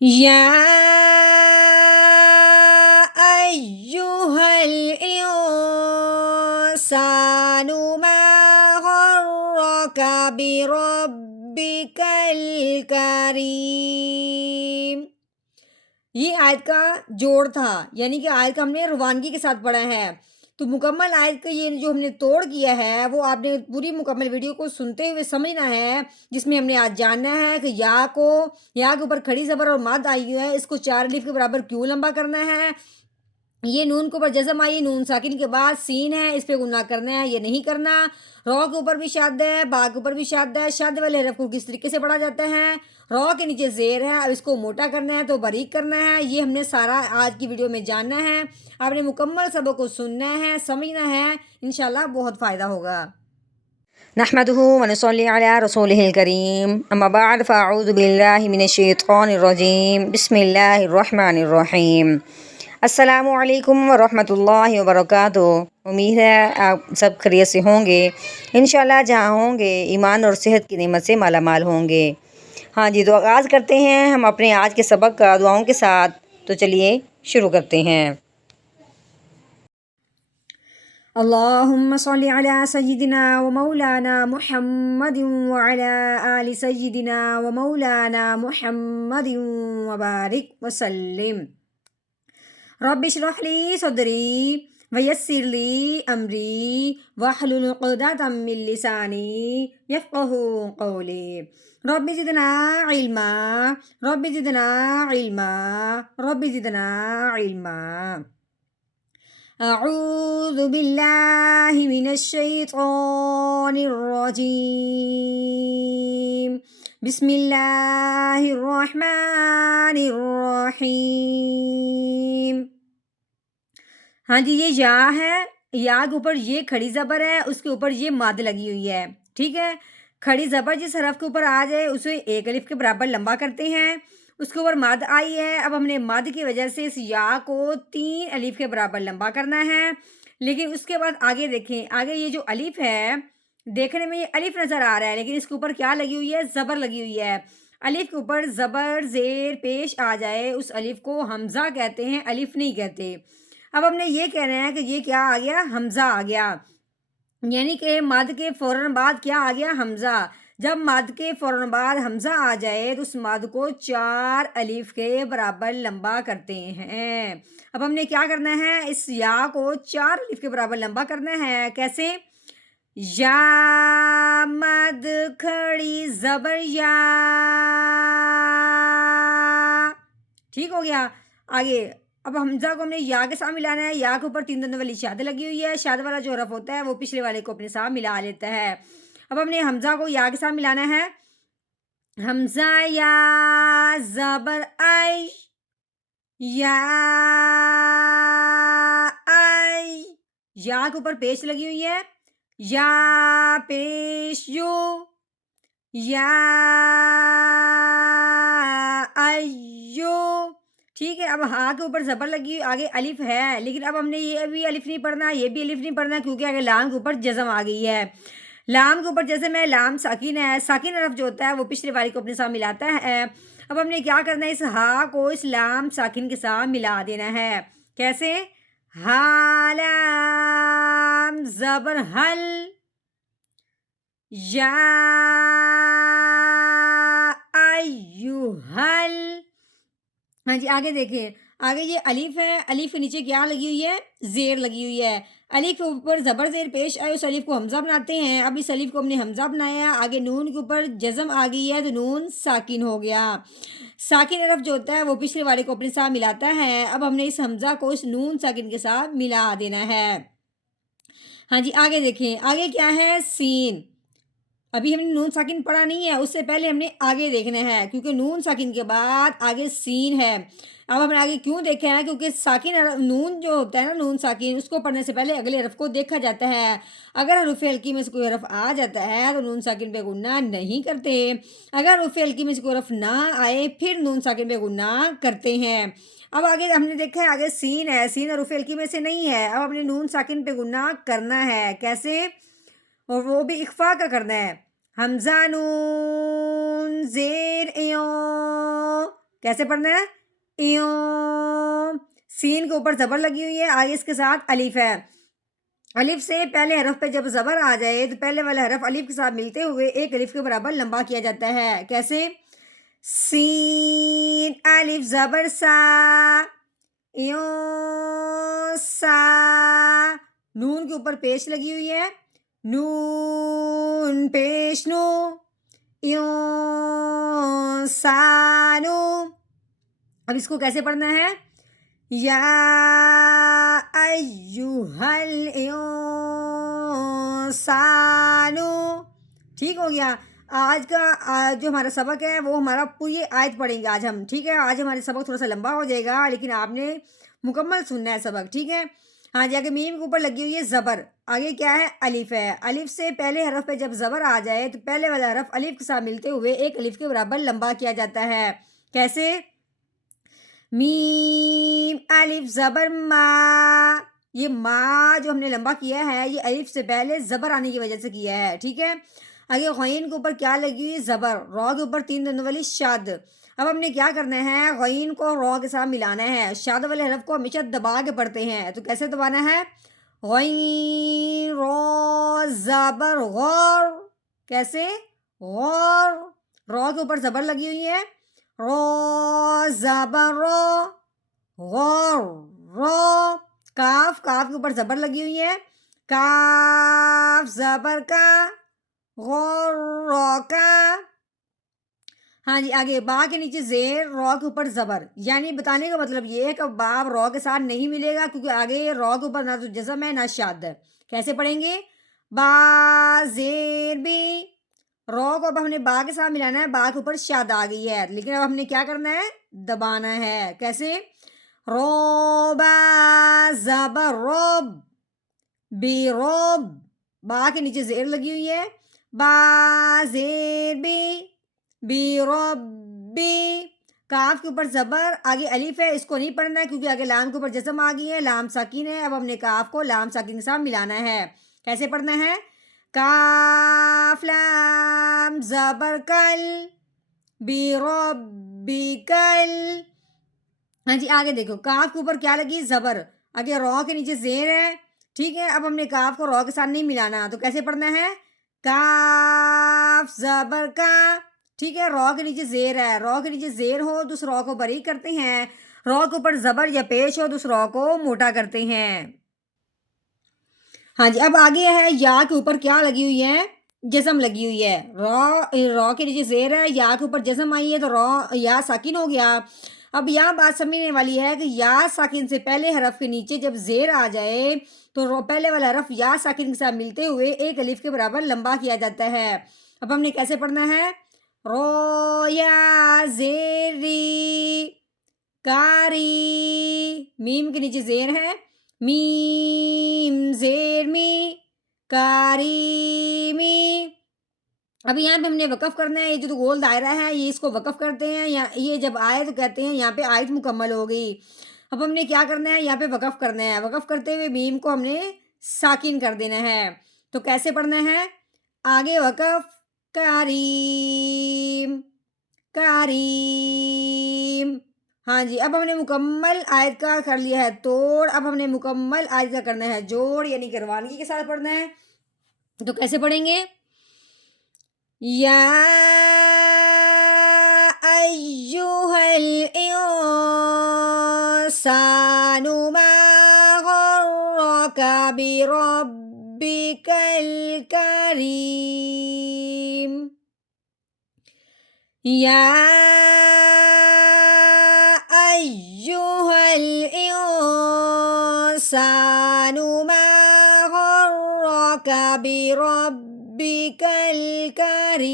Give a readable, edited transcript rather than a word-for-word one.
یا ایہا الانسان ما غرک بربک الکریم۔ یہ آیت کا جوڑ تھا، یعنی کہ آیت کا ہم نے روانگی کے ساتھ پڑھا ہے۔ تو مکمل آیت کا یہ جو ہم نے توڑ کیا ہے وہ آپ نے پوری مکمل ویڈیو کو سنتے ہوئے سمجھنا ہے، جس میں ہم نے آج جاننا ہے کہ یا کے اوپر کھڑی زبر اور مد آئی ہوئی ہے، اس کو 4 الف کے برابر کیوں لمبا کرنا ہے۔ یہ نون کے اوپر جزم آئی، نون ساکن کے بعد سین ہے، اس پہ گناہ کرنا ہے یا نہیں کرنا۔ رو کے اوپر بھی شاد ہے، با کے اوپر بھی شاد ہے۔ شاد والے حرف کو کس طریقے سے پڑھا جاتا ہے؟ رو کے نیچے زیر ہے، اب اس کو موٹا کرنا ہے تو باریک کرنا ہے۔ یہ ہم نے سارا آج کی ویڈیو میں جاننا ہے۔ آپ نے مکمل سبق کو سننا ہے، سمجھنا ہے، انشاءاللہ بہت فائدہ ہوگا۔ نحمده ونصلي على رسوله الكريم اما بعد فاعوذ بالله من الشیطان الرجیم بسم اللہ الرحمن الرحیم۔ السلام علیکم ورحمۃ اللہ وبرکاتہ۔ امید ہے آپ سب خیریت سے ہوں گے، انشاءاللہ جہاں ہوں گے ایمان اور صحت کی نعمت سے مالا مال ہوں گے۔ ہاں جی، تو آغاز کرتے ہیں ہم اپنے آج کے سبق کا دعاؤں کے ساتھ۔ تو چلیے شروع کرتے ہیں۔ اللہم صلی علی سیدنا و مولانا محمد وعلی آل سیدنا و مولانا محمد وبارک وسلم۔ رب اشرح لی صدری ویسر لی امری واحلل عقدۃ من لسانی یفقہوا قولی۔ رب زدنا علما، رب زدنا علما، رب زدنا علما۔ اعوذ باللہ من الشیطان الرجیم، بسم اللہ الرحمن الرحیم۔ ہاں جی، یہ یا ہے، یا کے اوپر یہ کھڑی زبر ہے، اس کے اوپر یہ مد لگی ہوئی ہے، ٹھیک ہے۔ کھڑی زبر جس حرف کے اوپر آ جائے اسے 1 الف کے برابر لمبا کرتے ہیں، اس کے اوپر مد آئی ہے۔ اب ہم نے مد کی وجہ سے اس یا کو 3 الف کے برابر لمبا کرنا ہے، لیکن اس کے بعد آگے دیکھیں، آگے یہ جو الف ہے، دیکھنے میں یہ الف نظر آ رہا ہے، لیکن اس کے اوپر کیا لگی ہوئی ہے؟ زبر لگی ہوئی ہے۔ الف کے اوپر زبر زیر پیش آ جائے اس الف کو حمزہ کہتے ہیں، الف نہیں کہتے۔ اب ہم نے یہ کہنا ہے کہ یہ کیا آ گیا؟ حمزہ آ گیا، یعنی کہ مد کے فوراً بعد کیا آ گیا؟ حمزہ۔ جب مد کے فوراً بعد حمزہ آ جائے تو اس مد کو 4 الف کے برابر لمبا کرتے ہیں۔ اب ہم نے کیا کرنا ہے؟ اس یا کو 4 الف کے برابر لمبا کرنا ہے۔ کیسے؟ یا مد کھڑی زبر یا، ٹھیک ہو گیا۔ آگے اب حمزہ کو ہم نے یا کے ساتھ ملانا ہے، یا کے اوپر 3 دندوں والی شاد لگی ہوئی ہے، شاد والا جو حرف ہوتا ہے وہ پچھلے والے کو اپنے ساتھ ملا لیتا ہے۔ اب ہم نے حمزہ کو یا کے ساتھ ملانا ہے، حمزہ یا زبر ای، یا ای، یا کے اوپر پیش لگی ہوئی ہے، یا پیش یو، یا ایو، ٹھیک ہے۔ اب ہاں کے اوپر زبر لگی ہوئی، آگے الف ہے، لیکن اب ہم نے یہ بھی الف نہیں پڑھنا، یہ بھی الف نہیں پڑھنا، کیونکہ آگے لام کے اوپر جزم آ گئی ہے۔ لام کے اوپر جزم ہے، لام ساکن ہے، ساکن حرف جو ہوتا ہے وہ پچھلے والی کو اپنے ساتھ ملاتا ہے۔ اب ہم نے کیا کرنا ہے؟ اس ہا کو اس لام ساکن کے ساتھ ملا دینا ہے۔ کیسے؟ ہا لام زبر حل، یا ایوہل۔ ہاں جی، آگے دیکھیں، آگے یہ الف ہے، الف کے نیچے کیا لگی ہوئی ہے؟ زیر لگی ہوئی ہے۔ الف کے اوپر زبر زیر پیش آئے، اس الف کو حمزہ بناتے ہیں۔ اب اس الف کو ہم نے حمزہ بنایا، آگے نون کے اوپر جزم آ گئی ہے تو نون ساکن ہو گیا۔ ساکن حرف جو ہوتا ہے وہ پچھلے والے کو اپنے ساتھ ملاتا ہے۔ اب ہم نے اس حمزہ کو اس نون ساکن کے ساتھ ملا دینا ہے۔ ہاں جی، آگے دیکھیں، آگے کیا ہے؟ سین۔ ابھی ہم نے نون ساکن پڑھا نہیں ہے، اس سے پہلے ہم نے آگے دیکھنا ہے، کیونکہ نون ساکن کے بعد آگے سین ہے۔ اب ہم نے آگے کیوں دیکھا ہے؟ کیونکہ ساکن نون جو ہوتا ہے نا، نون ساکن، اس کو پڑھنے سے پہلے اگلے حرف کو دیکھا جاتا ہے۔ اگر حروف ہلکی میں سے کوئی حرف آ جاتا ہے تو نون ساکن پہ گناہ نہیں کرتے، اگر حروف ہلکی میں سے کوئی حرف نہ آئے پھر نون ساکن پہ گناہ کرتے ہیں۔ اب آگے ہم نے دیکھا ہے، آگے سین ہے، سین حروف ہلکی میں سے نہیں ہے، اب ہم نے نون ساکن پہ گناہ کرنا ہے۔ کیسے؟ اور وہ بھی اخفا کا کرنا ہے۔ حمزہ نون زیر ایو، کیسے پڑھنا ہے؟ ایوں. سین کے اوپر زبر لگی ہوئی ہے، آگے اس کے ساتھ الف ہے. الف سے پہلے حرف پہ جب زبر آ جائے تو پہلے والا حرف الف کے ساتھ ملتے ہوئے ایک الف کے برابر لمبا کیا جاتا ہے. کیسے؟ سین الف زبر سا، ایوں سا. نون کے اوپر پیش لگی ہوئی ہے، نون پیش نو، ایوں سانو. اب اس کو کیسے پڑھنا ہے؟ یا ایوہل انسانو. ٹھیک ہو گیا. آج کا جو ہمارا سبق ہے وہ ہمارا پوری آیت پڑھیں گے آج ہم. ٹھیک ہے، آج ہمارا سبق تھوڑا سا لمبا ہو جائے گا لیکن آپ نے مکمل سننا ہے سبق. ٹھیک ہے. ہاں جی، آگے میم کے اوپر لگی ہوئی ہے زبر، آگے کیا ہے؟ الف ہے. الف سے پہلے حرف پہ جب زبر آ جائے تو پہلے والا حرف الف کے ساتھ ملتے ہوئے ایک الف کے برابر لمبا کیا جاتا ہے. کیسے؟ میم الف زبر ما. یہ ما جو ہم نے لمبا کیا ہے یہ الف سے پہلے زبر آنے کی وجہ سے کیا ہے. ٹھیک ہے. آگے غین کے اوپر کیا لگی ہوئی؟ زبر. را کے اوپر 3 دندوں والی شاد. اب ہم نے کیا کرنا ہے؟ غین کو را کے ساتھ ملانا ہے. شاد والے حرف کو ہمیشہ دبا کے پڑھتے ہیں، تو کیسے دبانا ہے؟ غین را زبر غور. کیسے؟ غور. را کے اوپر زبر لگی ہوئی ہے، رو زبر رو، غور رو. کاف کے اوپر زبر لگی ہوئی ہے، کاف زبر کا، غور رو کا. ہاں جی، آگے با کے نیچے زیر، را کے اوپر زبر. یعنی بتانے کا مطلب یہ ہے کہ باب را کے ساتھ نہیں ملے گا کیونکہ آگے را کے اوپر نہ تو جزم ہے نہ شاد. کیسے پڑھیں گے؟ با زیر بی. را کو اب ہم نے با کے ساتھ ملانا ہے، با کے اوپر شاد آ گئی ہے لیکن اب ہم نے کیا کرنا ہے؟ دبانا ہے. کیسے؟ روبا زبر روب، بی روب. با کے نیچے زیر لگی ہوئی ہے، با زیر بی، بی روب بی. کاف کے اوپر زبر، آگے الف ہے، اس کو نہیں پڑھنا ہے کیونکہ آگے لام کے اوپر جزم آ گئی ہے، لام ساکن ہے. اب ہم نے کاف کو لام ساکن کے ساتھ ملانا ہے. کیسے پڑھنا ہے؟ کاف لام زبر کل، بی روب بی کل. ہاں جی، آگے دیکھو کاف کے اوپر کیا لگی؟ زبر. آگے را کے نیچے زیر ہے. ٹھیک ہے. اب ہم نے کاف کو را کے ساتھ نہیں ملانا، تو کیسے پڑھنا ہے؟ کاف زبر کا. ٹھیک ہے. را کے نیچے زیر ہے، را کے نیچے زیر ہو تو اس را کو باریک کرتے ہیں، را کے اوپر زبر یا پیش ہو تو اس را کو موٹا کرتے ہیں. ہاں جی، اب آگے ہے یا کے اوپر کیا لگی ہوئی ہے؟ جزم لگی ہوئی ہے. را کے نیچے زیر ہے، یا کے اوپر جزم آئی ہے تو یا ساکن ہو گیا. اب یہاں بات سمجھنے والی ہے کہ یا ساکن سے پہلے حرف کے نیچے جب زیر آ جائے تو پہلے والا حرف یا ساکن کے ساتھ ملتے ہوئے ایک الف کے برابر لمبا کیا جاتا ہے. اب ہم نے کیسے پڑھنا ہے؟ رو یا زیری کاری. میم کے نیچے زیر ہے، میم زیر می، کاری می. اب یہاں پہ ہم نے وقف کرنا ہے. یہ جو گول دائرہ ہے یہ اس کو وقف کرتے ہیں، یا یہ جب آئے تو کہتے ہیں یہاں پہ آیت مکمل ہو گئی. اب ہم نے کیا کرنا ہے؟ یہاں پہ وقف کرنا ہے. وقف کرتے ہوئے میم کو ہم نے ساکن کر دینا ہے. تو کیسے پڑھنا ہے؟ آگے وقف، کریم کریم. ہاں جی، اب ہم نے مکمل آیت کا کر لیا ہے توڑ. اب ہم نے مکمل آیت کا کرنا ہے جوڑ، یعنی کہ روانگی کے ساتھ پڑھنا ہے. تو کیسے پڑھیں گے؟ یا ایوہل انسان ما غرک بربک الکریم. یا ایوہل انسان ما غرک بربک الکریم.